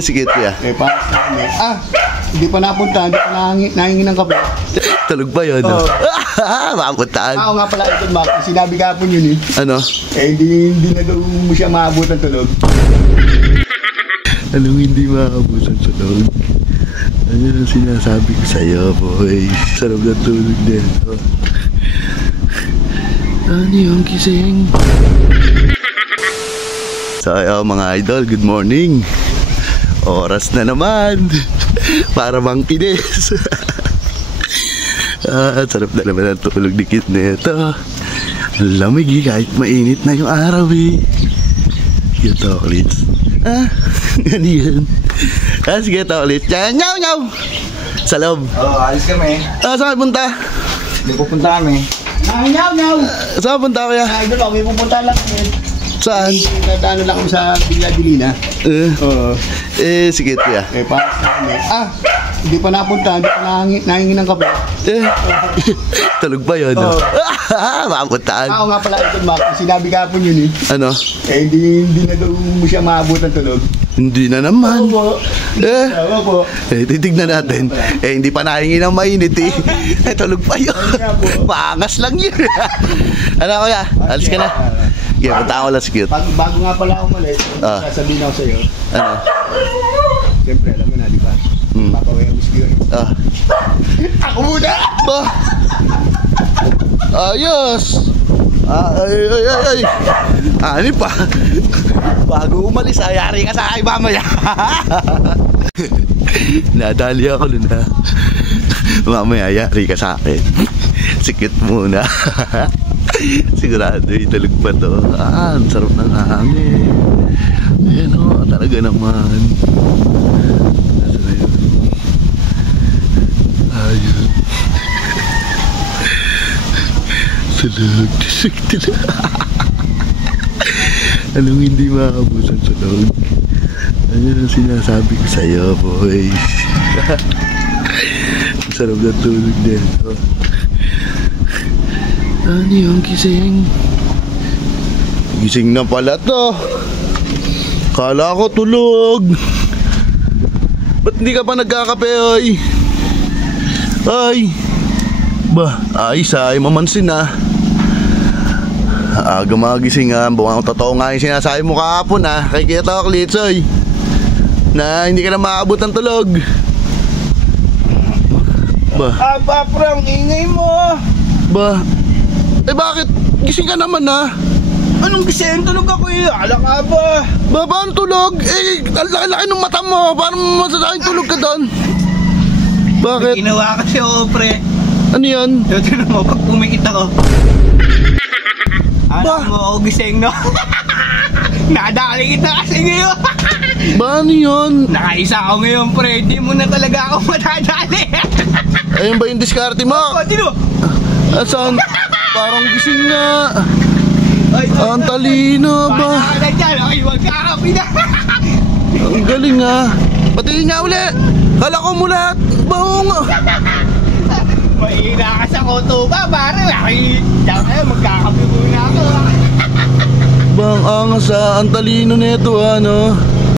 Sige kuya. Para sa kami. Hindi pa napunta, hindi pa nahingin ng kape. Tulog ba yun? Oo. Makapuntaan. Oo nga pala, ito Mark. Sinabi ka po yun eh. Ano? Hindi na daw mo siya maabot ang tulog. Anong hindi makabusan sa loob? Ano ang sinasabi ko sa'yo, boy? Sarap na tulog dito. Ano yung gising? So, mga idol, good morning. Oras na naman para mangkinis. Sarap na naman ang tulog ni Kit nito. Ang lamig kahit mainit na yung araw eh. Yung chocolates. Ano yun? Sige chocolates. Nyaw nyaw! Sa loob. Alis kami. Saan kayo punta? Hindi pupunta kami. Nyaw nyaw! Saan punta kaya? Idol ako, may pupunta lang kami. Saan? Nadaan lang kami sa Villa Dilina. Sige kuya. Para sa kami. Hindi pa napunta, hindi pa nahingin ng kape. Tulog ba yun? Oo. Makapuntaan. Oo nga pala, ito Mark. Sinabi ka po yun eh. Ano? Hindi na daw mo siya maabot ang tulog. Hindi na naman. Oo po. Titignan natin. Hindi pa nahingin ng mainit eh. Tulog pa yun. Paangas lang yun. Ano kuya? Alis ka na. Okay, punta ako lang si Cute. Bago nga pala ako malis, sasabihin ako sa'yo. Ano? Siyempre, alam mo na, di ba? Papawaya mo si Cute. Ako muna! Ba? Ayos! Ay! Ano pa? Bago umalis, yari ka sa akin mamaya. Nadali ako nun ha. Mamaya, yari ka sa akin. Sikit muna. Sigurado tulog pa to. Ang sarap ng hangin. Ayan o, talaga naman. Ayun. Tulog. Anong hindi makabusan sa loob? Ano ang sinasabi ko sa'yo, boys? Ang sarap na tulog dito. Ano yung gising? Gising na pala to. Kala ko tulog. Ba't hindi ka pa nagkakape, oy? Ay! Ba, ay mamansin na. Aga magising ha. Buwang totoo nga yung sinasabi mo kahapon ha. Kay Kuya Chocolates, oy. Na hindi ka na maabot ng tulog. Ba? Prang, ingay mo. Ba? Bakit? Gising ka naman ha? Anong gising? Tulog ako eh. Ala ka ba? Ba, paano tulog? Ang laki-laki ng mata mo. Paano masasayang tulog ka doon? Bakit? May ginawa kasi ako, pre. Ano yan? Tignan mo, pag pumikit ako. Alam mo ako gising, no? Nadali kita kasi ngayon. Ba, ano yun? Nakaisa ako ngayon, pre. Di mo na talaga ako matadali. Ayun ba yung diskarte mo? Tino? Saan? Parang gising na. Ang talino ba? Baka na dyan, okay, magkakapi na. Ang galing ha. Patingin nga uli. Kala ko mula. Baong. Mahina ka sa koto ba, pare? Magkakapi muna ako. Bang angas ha. Ang talino nito ano.